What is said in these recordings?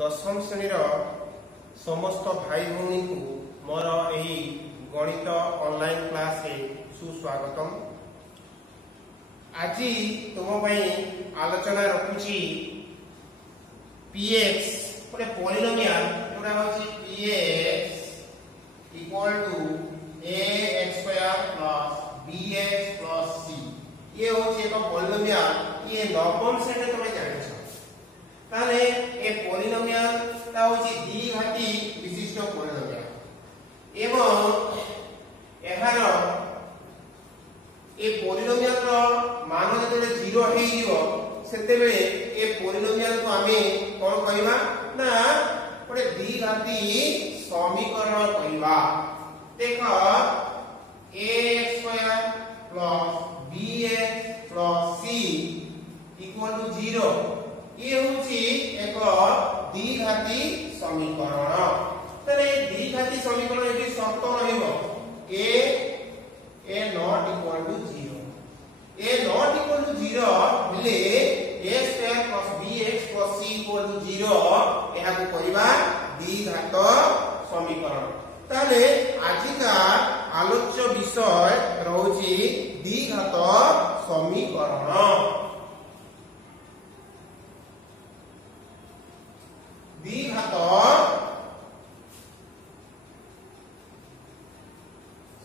दशम श्रेणी समस्त भाई भौणी को मोर यही गणित ऑनलाइन क्लास रे सुस्वागतम। आज तुम आलोचना रखुची px गोटे पॉलिनोमियल जोटा होची px equal to ax square plus bx plus c। ये होची एक पॉलिनोमियल। ये नवम श्रेणी तुम जानिछ ताले ए पॉलिनोमियल ता होची द्विघाती विशिष्ट पॉलिनोमियल एवं एहार ए पॉलिनोमियल रो मान जते 0 हे जिवो सेते बेले ए पॉलिनोमियल को हमें कोन कहिबा ना गोटे द्विघाती समीकरण कहिबा। देखो ax square plus bx plus c equal to 0 ये होची एक द्विघाती समीकरण। तने द्विघाती समीकरण एटी शर्त रहिबो a not equal to 0। a not equal to 0 ले a square plus bx plus c equal to 0 एहा को कहिबा द्विघात समीकरण। ताले आजिका आलोच्य विषय रहउची द्विघात समीकरण। द्विघात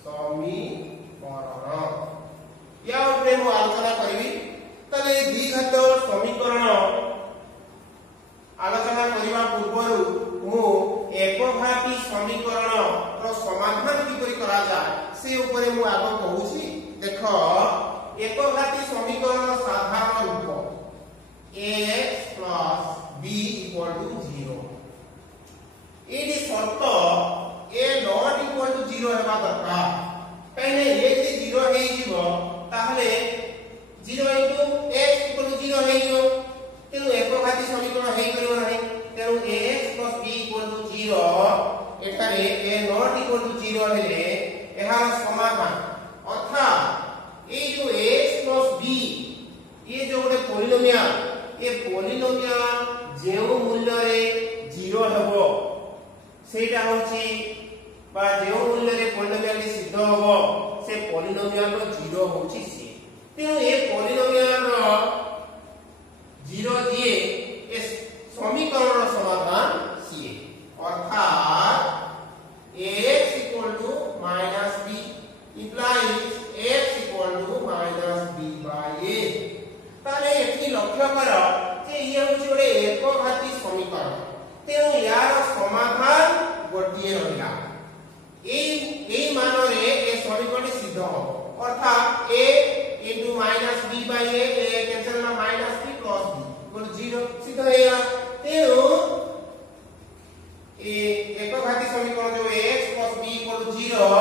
समीकरण या उपरे मु आलोचना करिवि। तले द्विघात समीकरण आलोचना करिवा पूर्वरु मु एकघाती समीकरण रो समाधान किपरि करा जाय से उपरे मु आगो कहूची। देखो एकघाती समीकरण साधारण रूप ax plus b equal to 0। एडी शर्त a नॉट इक्वल टू 0 हेबा दरकार। पहले a यदि 0 हे जिवो ताहले 0 into x इक्वल टू 0 हे जिवो तेनु एकघाती समीकरण हे करिवो नाही। तेनु ax plus b equal to 0 एठारे a नॉट इक्वल टू 0 हेले एहार समाधान अर्थात ए जो ax plus b ये जो गोटे पॉलिनोमियल ये पॉलिनोमियल जेउ मूल्य रे 0 हेबो सेटा होची बा जेउ मूल्य रे पॉलिनोमियल सिद्ध होबो से पॉलिनोमियल रो 0 होची से। तेनु ए पॉलिनोमियल रो 0 दिए ए समीकरण रो समाधान सी अर्थात ax equal to -b implies x equal to -b by a। ताले एठी लक्ष्य कर जे ये होची गोटे एकघाती समीकरण। तेनु यार समाधान गोटिए रहिला एई मान रे ए समीकरण सिद्ध हो अर्थात a into -b by a cancel ना -b plus b इक्वल 0 सिद्ध होएगा। तेनु ए एकघाती समीकरण जो ax plus b इक्वल 0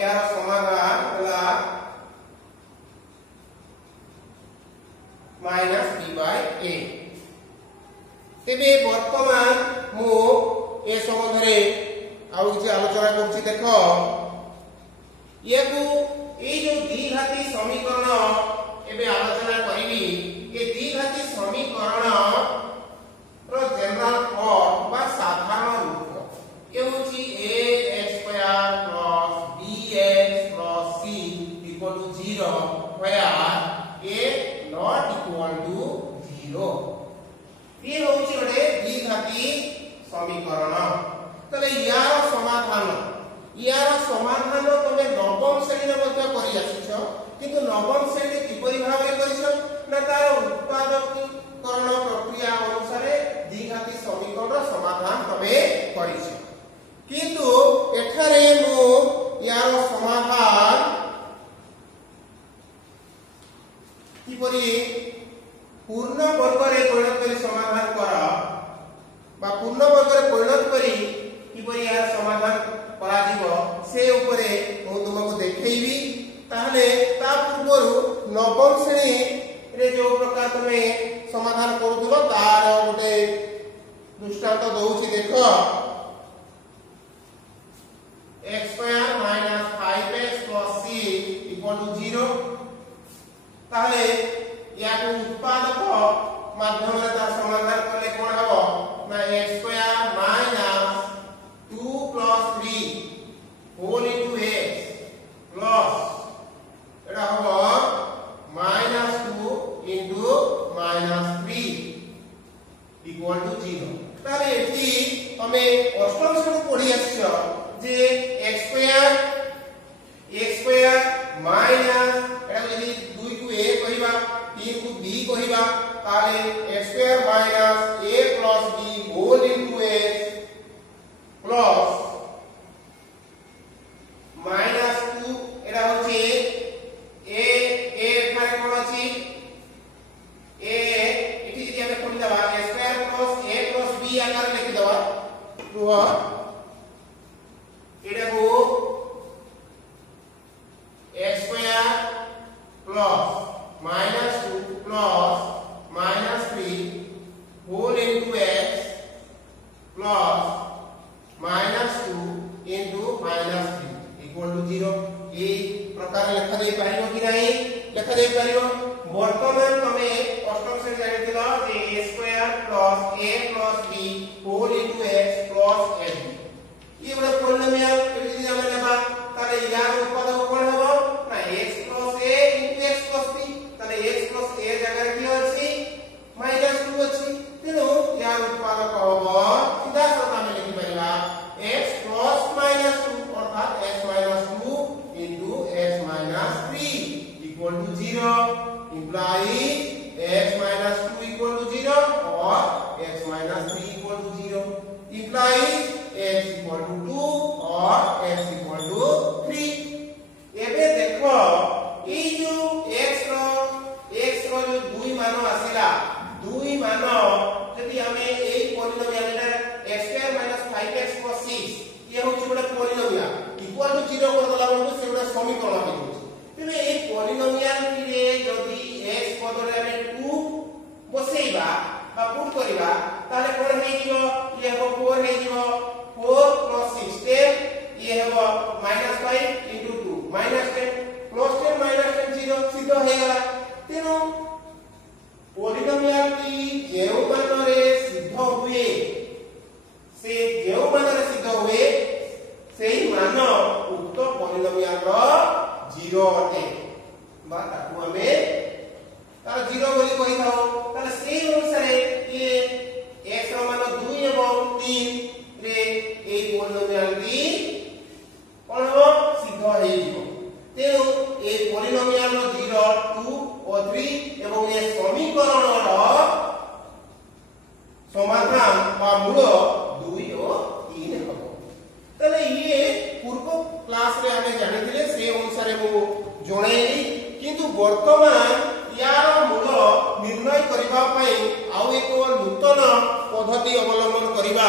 यार समाधान होला -b by a। तेबे वर्तमान मु ए संबंध रे आउ किछि आलोचना करछि। देखो येकु ए जो द्विघाती समीकरण एबे आलोचना करिवि। ए द्विघाती समीकरण रो जनरल फॉर्म बा साधारण रूप ए होछि ax square plus bx plus c equal to 0 where a not equal to 0। ये होची गोटे द्विघाती समीकरण। तले यार समाधान तमे नवम श्रेणी मध्ये करि आछिछ किंतु नवम श्रेणी किपरि भाबे करिछ ना तार उत्पादकीकरण प्रक्रिया अनुसार द्विघाती समीकरण समाधान तमे करिछ। किंतु एठारे मु यार समाधान किपरि पूर्ण वर्ग रे परिणत करी समाधान कर बा पूर्ण वर्ग रे परिणत करी किपरि यार समाधान करा जीवो से ऊपरे मु तुमको देखैबी। ताहले ता पूर्वरु नवम श्रेणी रे जो प्रकार तमे समाधान करूथलो तार गोटे दृष्टांत दउछि। देखो x square minus 5x plus c equal to 0। ताहले या उत्पादक माध्यम समाधान कले कोन हबो ना x स्क्वायर इक्वल टू 0 ताले एठी तमे अष्टम श्रेणी पढी आछियो जे x स्क्वायर माइनस एटा यदि 2 को a कहिबा 3 को b कहिबा ताले x square minus a plus b whole into x plus minus 2 एटा होची a माने कोन अछि a एठी यदि हमें खोली दबा a square plus a plus b आकार लिखि दबा तो एटा को x square plus minus 2 plus minus 3 whole into x plus minus 2 into minus 3 equal to 0 ए प्रकार लेखा दे पारिबो कि नाही लेखा दे पारिबो वर्तमान तमे अष्टम श्रेणी जानिथिलो जे a square plus a plus b whole into x plus ab ये बडा पॉलिनोमियल यदि हम लेबा ताले यार उत्पादक कोन हबो ना x plus a into x plus b ताले x प्लस a जगह की अछि माइनस 2 अछि तेनो यार उत्पादक हबो सीधा सरल में लिखि परिबा x प्लस माइनस 2 अर्थात x minus 2 into x minus 3 equal to 0 implies x minus 2 equal to 0 or x minus 3 equal to 0 implies x equal to 2 or x equal to 3 एबे देखो ई जो x रो जो दुई मानो आसिला दुई मानो यदि हमें एई पॉलिनोमियल x स्क्वायर - 5x + 6 ये होची बडा पॉलिनोमियल इक्वल टू 0 कर दला बडू से बडा समीकरण बनि होची तेने एई पॉलिनोमियल रे यदि x बदले हमें 2 बसेइबा बा पुट करिबा ताले कोन हे जिवो ये हो 4 हे जिवो 4 + 6 10 ये हो -5 * 2 -10 + 10 -10 0 सीधा हे गला तेनो पॉलिनोमियल की जेउ मानरे सिद्ध हुए से जेउ मानरे सिद्ध हुए सेही मान उक्त पॉलिनोमियल रो 0 अटे बा ताकू हमें तार 0 बोली कहि थाओ ताले सेही अनुसार ये x रो मान 2 एवं 3 रे ए पॉलिनोमियल की कोन हो सिद्ध हे जिवो तेनु ए पॉलिनोमियल रो 0 2 और 3 एवं ए समीकरण रो समाधान बा मूल 2 और 3 हबो तले ये पूर्व क्लास रे हमें जानिथिले से अनुसार मु जणाइली किंतु वर्तमान यार मूल निर्णय करिबा पई आउ एक नूतन पद्धति अवलंबन करिबा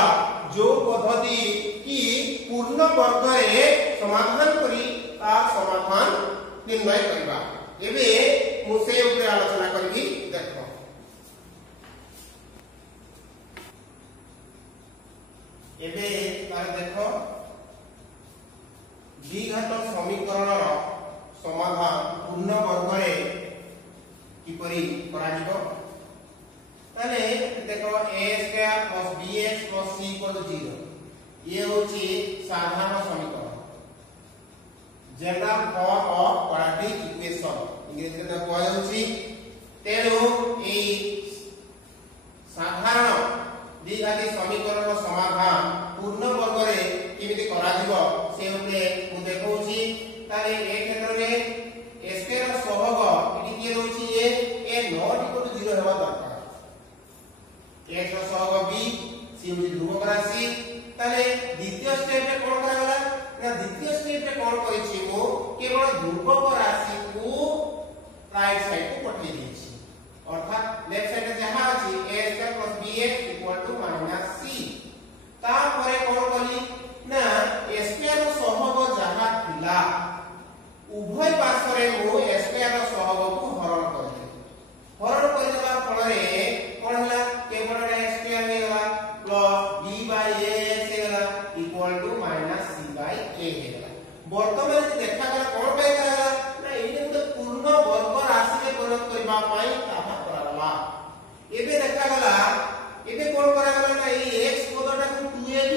जो पद्धति की पूर्ण वर्ग रे समाधान करी तार समाधान निर्णय करिबा एबे मु से ऊपर आलोचना करबी देखो एबे तार देखो द्विघात समीकरण रो समाधान पूर्ण वर्ग रे किपरि करा जिवो ताले देखो a square plus bx plus c equal to 0 ये होची साधारण समीकरण general form of quadratic equation English रे कोआ होची तेनु ए साधारण द्विघाती समीकरण रो समाधान पूर्ण वर्ग रे किमिति करा जिवो से उते मु देखौची ताले ए क्षेत्र रे a स्क्वायर सहग इति के होची a नॉट इक्वल टू 0 हेबा दरकार x रो सहग b c होची ध्रुवक राशि ताले द्वितीय स्टेप रे कोन करागला ना द्वितीय स्टेप रे कोन करिछि मु केवल ध्रुवक राशि को राइट साइड को पठे दिछि अर्थात लेफ्ट साइड रे जहा अछि a square plus bx equal to -c ता परे कोन कली ना a स्क्वायर रो सहग जहा थिला उभय पार्श्व रे मु a स्क्वायर रो सहग को हरण करदेबा फल रे कोन हला केवल a स्क्वायर हे गला प्लस b बाय a से गला equal to -c by a हे गला वर्तमान देखा गला कोन पे गला ना इने तो पूर्ण वर्ग राशि के परिणत करबा पाई ताहा कराला एबे देखा गला एबे कोन करा गला ना ई x पदटा को 2ab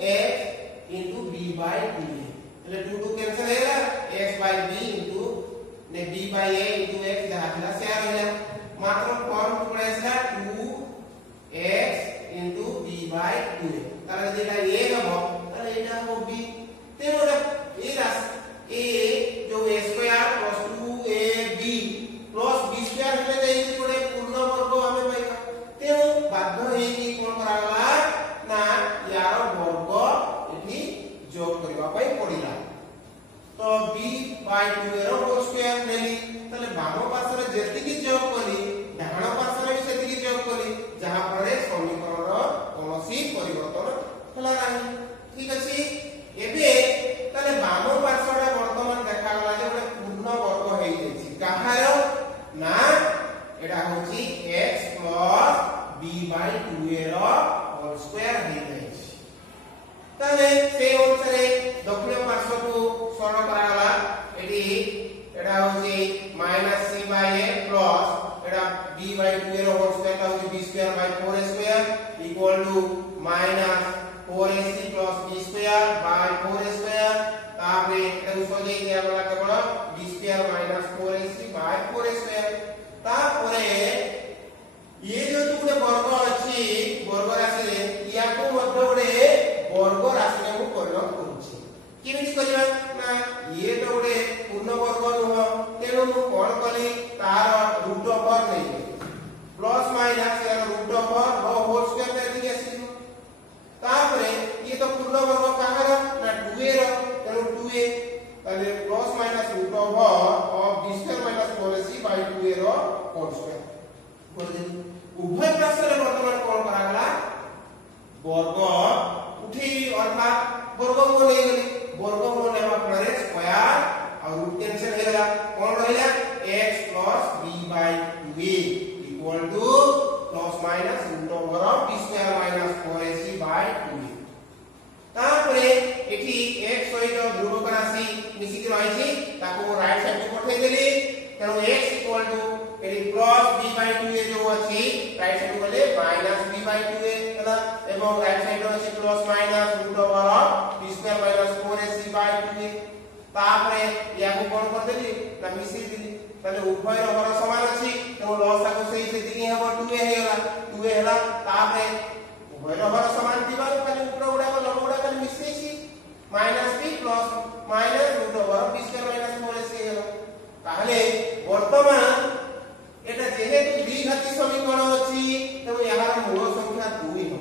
2x into b by 2a એટલે 2 2 કેન્સલ ହେଇଗଲା x by b into ने b by a into x ଯାହାଥିଲା ସେୟା ରହିଲା ମାତ୍ର ଫର୍ମ ପଳେଇ ଆସିଲା 2x into b by 2a ତାର ଯଦି এটা a ହବ ତାହେଲେ ଏଟା ହବ b ତେଣୁ a जो a square plus 2ab plus b square ହେଲେ ଯାଇକି ଗୋଟେ ପୂର୍ଣ୍ଣ ବର୍ଗ ଆମେ ପାଇବା ତେଣୁ ବାଧ୍ୟ ହେଇକି କୋଣ କରାଗଲା ନା यार वर्ग एठी जोग करबा पई पड़िला तो b by 2 रो होल स्क्वायर नेली तले बाम पार्श्व रे जेतिकी जोग कली डाहाण पार्श्व रे सेतिकी जोग कली जहां परे समीकरण रो कोनोसी परिवर्तन होला नाही ठीक अछि एबे तले बाम पार्श्व रे वर्तमान देखा गला जे ଗୋଟେ पूर्ण वर्ग हेई जेछि काहार ना एडा होछि x b by 2a रो होल स्क्वायर हेई जेछि तले से अनुसार दक्षिण पार्श्व को सरल करा गला एडी एडा होछि -c by a प्लस एडा b by 2a रो होल स्क्वायर ता होछि b square by 4a square equal to -4ac plus b square by 4a square तापरे एउ सोजे दिया गला केवल b square minus 4ac by 4a square तापरे ये जो तुने वर्ग अछि वर्ग राशि रे या को मध्य गोटे वर्ग राशि रे को परिणत करूछि केमिति करबा ना ये तो गोटे पूर्ण वर्ग नुह तेनु मु कोन कली तार रूट ओवर नै प्लस माइनस या रूट ओवर होल स्क्वायर दे दिया छि तापरे ये तो पूर्ण वर्ग काहर ना 2a रो तेनु 2a ताले plus minus root over of b square minus 4ac by 2a रो होल स्क्वायर कर दे उभय पार्श्व रे वर्तमान कोन करा गला वर्ग उठी अर्थात वर्गमूल ले गेली वर्गमूल लेवा फଳରେ स्क्वायर और रूट कैंसिल हे गला कोन रहला x b by 2a equal to plus minus root over of b square minus 4ac by 2a तापरे एठी x सहित ध्रुवक राशि मिसिक रहिछि ताको राइट साइड को पठै देली तेनु x इक्वल टू एडी प्लस b by 2a जो अछि राइट साइड को गले माइनस b by 2a हला एवं राइट साइड रो अछि plus minus root over of b square minus 4ac by 2a तापरे या को कोन कर देली ना मिसि देली ताले उभय रो हर समान अछि तेनु लसा को सही से दिनी हबो 2a हेला 2a हेला तापरे उभय रो हर समान दिबा खाली ऊपर उडा को लंब उडा खाली मिसि छी minus b plus minus root over b square minus 4ac हेला ताहले वर्तमान एटा जेहेतु द्विघाती समीकरण अछि तब यार मूल संख्या 2 हो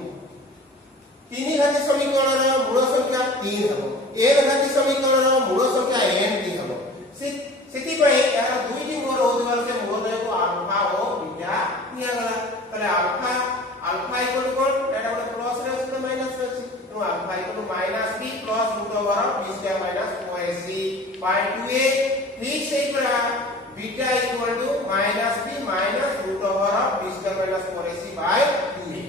तीन घाती समीकरण रो मूल संख्या 3 हो एक घाती समीकरण रो मूल संख्या n टी हो सेति पय यार दुईटी मूल होदवार से मूल को अल्फा और बीटा निया गला तले अल्फा इक्वल कोन एटा ଗୋଟେ प्लस रे अछि माइनस रे अछि तो alpha equal -b plus root over of b square minus 4ac by 2a ठीक से प्रकार beta equal to -b minus root over of b square minus 4ac by 2a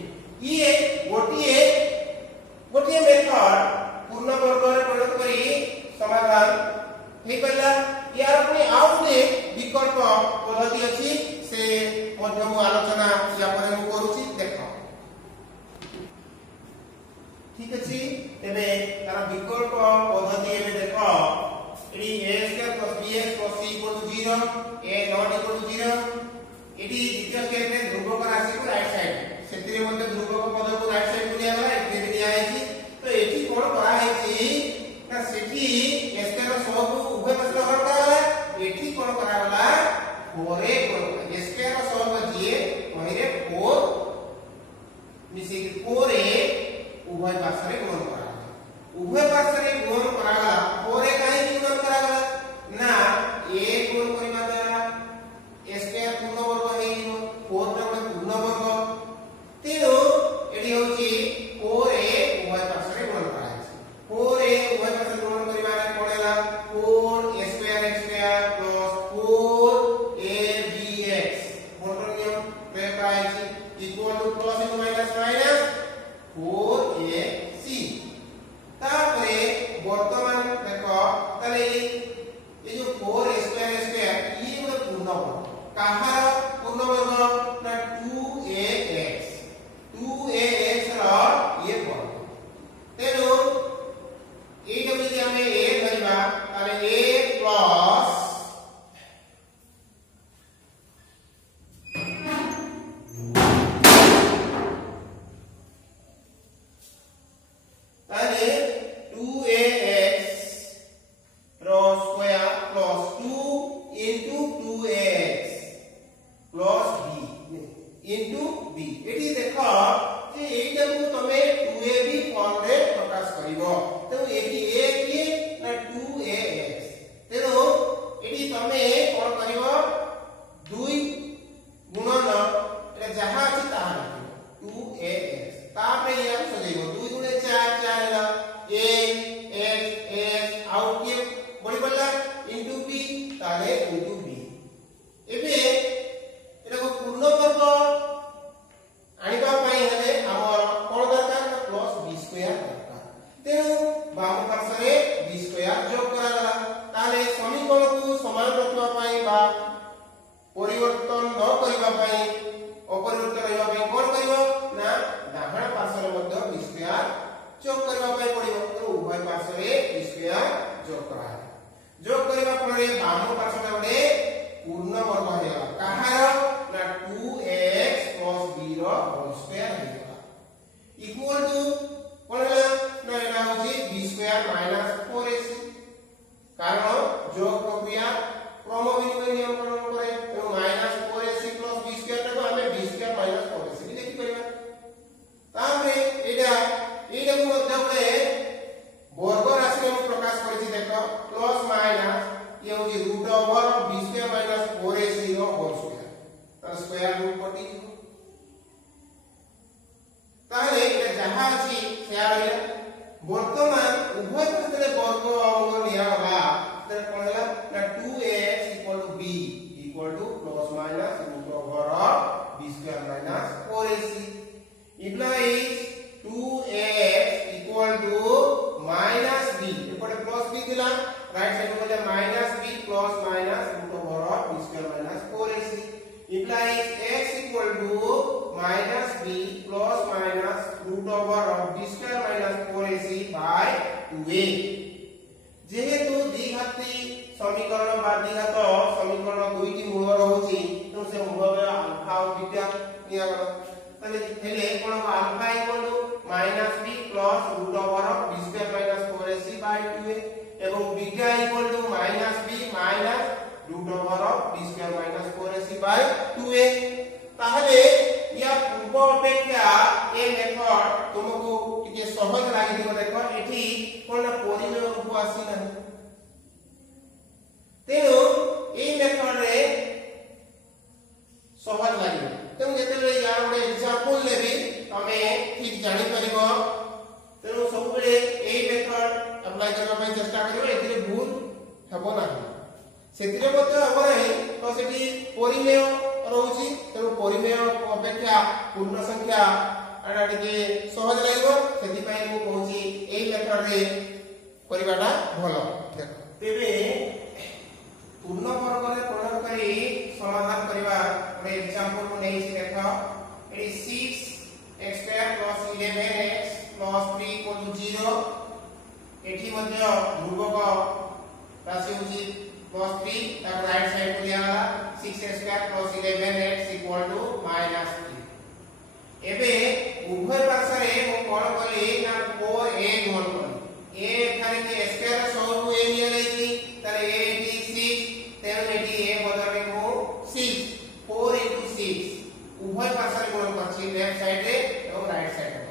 ये गोटिए मेथड पूर्ण वर्ग रे प्रयोग करी समाधान हे करला यार पुनी आउटे विकल्प पद्धति अछि से मध्यम आलोचना या पर मु करूची देखो ठीक अछि तबे तार विकल्प पद्धति एबे देखो एडी a square plus bx plus c equal to 0 a not equal to 0 एडी द्वितीय केस रे ध्रुवक राशि को राइट साइड सेतिरे मध्ये ध्रुवक पद को राइट साइड को लिया गला एठी भी दिया है तो एठी कोन करा है छी ना सेठी a स्क्वायर सब उभय पार्श्व वर्ग करा गला एठी कोन करा गला 4a कोन a स्क्वायर सब जे महिरे 4 मिसी 4a उभय पार्श्व रे गुणन करा उभय पार्श्व रे गुणन करा गला 4a काहे गुणन करा गला ना a गुण करिबा द्वारा a स्क्वायर पूर्ण वर्ग हेइबो 4 टा पूर्ण वर्ग तेनो एडी होची बाम पार्श्व रे b स्क्वायर जोग करा गला ताले समीकरण को समान रखवा पाई बा परिवर्तन न करिवा पाई अपरिवर्तन रहिवा पाई कोन करिवो ना डाहाण पार्श्व रे मध्ये b स्क्वायर जोग करबा पाई पड़िबो तो उभय पार्श्व रे b स्क्वायर जोग करा है जोग करबा परे बाम पार्श्व रे बडे पूर्ण वर्ग हेला कहार ना 2x + b रो होल स्क्वायर हेला इक्वल टू कोन हेला ना एटा होची b स्क्वायर - 4ac कारण जोग प्रक्रिया क्रम विनिमय नियम पालन करे तो -4ac + b स्क्वायर को हमें b स्क्वायर - 4ac भी लिखि परिबा तामे एटा को मध्य बडे वर्ग राशि हम प्रकाश करछि देखो प्लस माइनस ये होची root over b square - 4ac रो होल स्क्वायर तर स्क्वायर रूट पटी ताले एटा जहा अछि सेया रहिला वर्तमान उभय पक्षरे वर्ग अंग लिया होला तर कोन होला ना 2x = b + minus root over b square - 4ac implies 2x = -b एपटे प्लस b थिला राइट साइड को ले -b + minus root over b square - 4ac implies x = -b + minus root over b square - 4ac by 2a जेहेतु द्विघाती समीकरण बा द्विघात समीकरण दुईटी मूल रहउची तो से मूल अल्फा और बीटा निया गला तले हेले कोन alpha = -b + root over b square - 4ac by 2a एवं beta = -b - root over b square - 4ac by 2a ताहले या पूर्व अपेक्षा ए मेथड तुमको टिके सहज लागि दिबो देखो एठी कोन परिमेय रूप आसी ना तेनो ए मेथड रे सहज लागि तेनु जेते या गोटे एग्जांपल लेबी तमे ठीक जानि परिबो तेनु सब बेले ए मेथड अप्लाई करबा पई चेष्टा करियो एथिरे भूल हबो ना सेतिरे मते हबो नाही तो सेठी परिमेय रहउची तेनु परिमेय अपेक्षा पूर्ण संख्या एटा टिके सहज लागो सेति पई मु कहूची ए मेथड रे परिबाटा भलो देखो तेबे पूर्ण वर्ग रे प्रयोग करी समाधान करबा रे एग्जांपल को नै छी देखो एटी 6x² + 11x + 3 = 0 एठी मध्ये ध्रुवक राशि होची +3 तब राइट साइड को लिया 6x² + 11x = -3 एबे उभय पार्श्व रे मो कोन कली ना 4a गुण कली a खाली के स्क्वायर सौ को a लिया लेची तर a एटी 6 तेरो एटी a बदले को 6 4 * 6 उभय पार्श्व रे गुण करछि लेफ्ट साइड रे एवं राइट साइड रे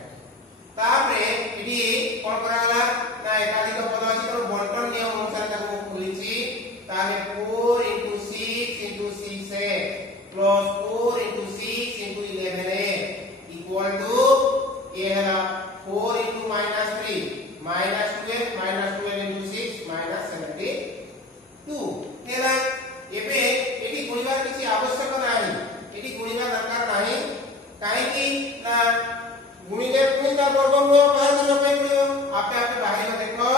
तापरे एटी कोन कराला ना एकाधिक पद अछि तो बंटन नियम अनुसार ताको खुलिछि ताले 4 * 6 * 6a plus 4 * 6 * 11a equal to a है 4 * -3 -12 * 6 -72 हेला एबे एटी गुणिबा किछि आवश्यक नाही एटी गुणिबा दरकार नाही काहे कि ना गुणिले पुणी का वर्गमूल बाहर करबा पई पड़ियो आपे आपे बाहर देखो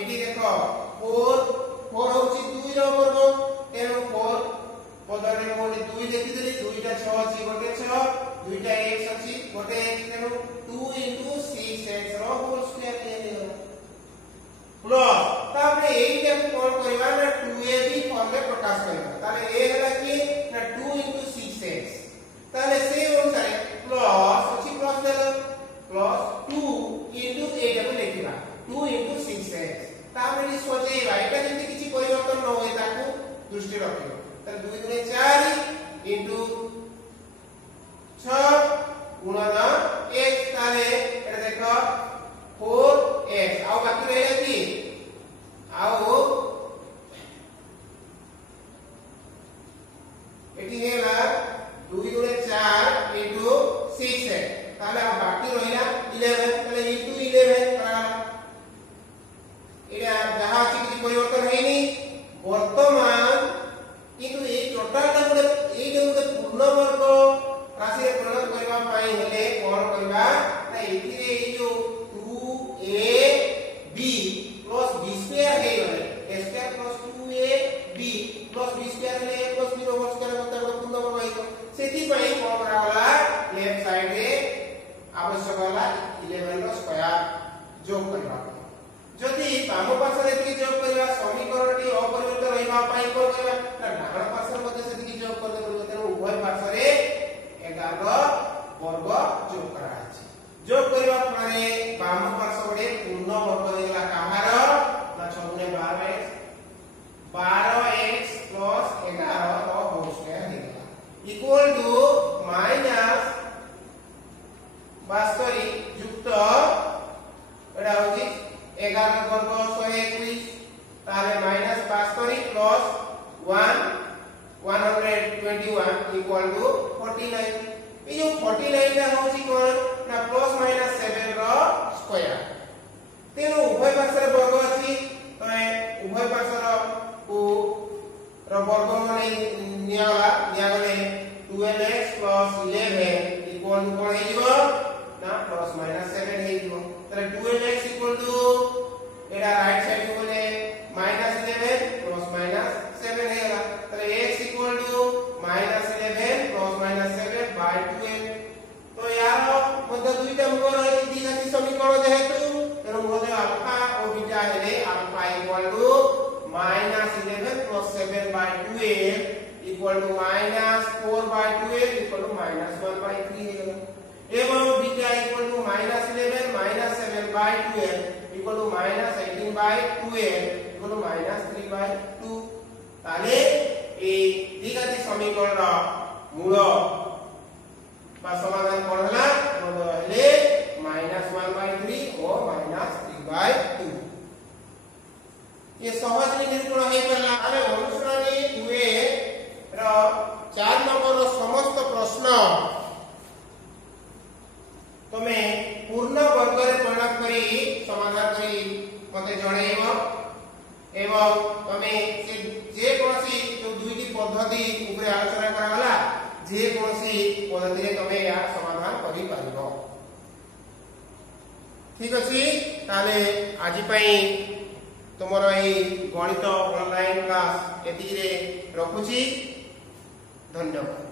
एटी देखो 4 होची 2 रो वर्ग तेनु 4 पदरे मोली 2 देखि देली 2 टा 6 अछि गोटे 6 2 टा x अछि गोटे x तेनु 2 * 6x रो होल स्क्वायर ले लियो प्लस तापरे एटा को कोन करबा ना 2ab फॉर्म में प्रकाश करबा ताले a हला कि ना 2 * 6x ताले से अनुसार प्लस अछि प्लस देलो प्लस 2 * a को लेखिबा 2 * 6x तापरे सोचेबा एटा जति किछि परिवर्तन न होय ताको दृष्टि रखियो तर 2 * 4 * 6 गुणन x ताले एटा देखो 4x आउ बाकी रहला कि आउ एटी हेला 2 * 4 * 6 है ताले आ बाकी रहला 11 ताले * 11 करा एटा जहा अछि परिवर्तन हेनी वर्तमान किंतु ए टोटल गुडे पूर्ण वर्ग राशि प्रयोग करबा पई हेले कोन करबा ना एथिरे ए जो 2ab जदि बाम पार्श्व एतिकी जोग करबा समीकरणटी अपरिवर्तित रहिबा पई को करबा ना डान पार्श्व मध्ये सेतिकी जोग करते पड़िबो तेनु उभय पार्श्व रे 11 वर्ग जोग करा अछि जोग करबा परे बाम पार्श्व रे पूर्ण वर्ग होइला काहार ना 6 गुणे 12x plus 11 का होल स्क्वायर होइला इक्वल टू माइनस 72 युक्त एटा होची 11 वर्ग 121 तारे माइनस 72 प्लस 121 इक्वल टू 49 ए जो 49 टा होची कोन ना प्लस माइनस 7 रो स्क्वायर तेनो उभय पार्श्व रे वर्ग अछि तो उभय पार्श्व को रो वर्ग माने निया गले 12x plus 11 इक्वल टू कोन हेजिवो ना प्लस माइनस 7 हेजिवो तरे 12x इक्वल टू एडा राइट साइड को बोले -11 प्लस माइनस 7 हेला तरे x equal to -11 plus -7 by 12 तो यार मध्य दुईटा मुख रही द्विघाती समीकरण जेहेतु तेनु मध्य अल्फा और बीटा हेले alpha equal to -11 plus 7 by 12 equal to -4 by 12 equal to -1 by 3 हेला एवं beta equal to -11 -7 by 12 equal to -18 by 12 equal to -3 by 2 ताले ए द्विघाती समीकरण रो मूल बा समाधान कोन हला हेले -1 by 3 और -3 by 2 ये सहज निरूपण हे परला अरे अनुश्रेणी 2 रो 4 नंबर रो समस्त प्रश्न तमे पूर्ण वर्ग रे परिणत करी समाधान करी मते जणैबो एवं तमे से जे कोनसी जो दुईटी पद्धति ऊपर आलोचना करागला जे कोनसी पद्धति रे तमे या समाधान करि पारिबो ठीक अछि ताले आजि पई तमरो एई गणित ऑनलाइन क्लास एति रे रखुची धन्यवाद।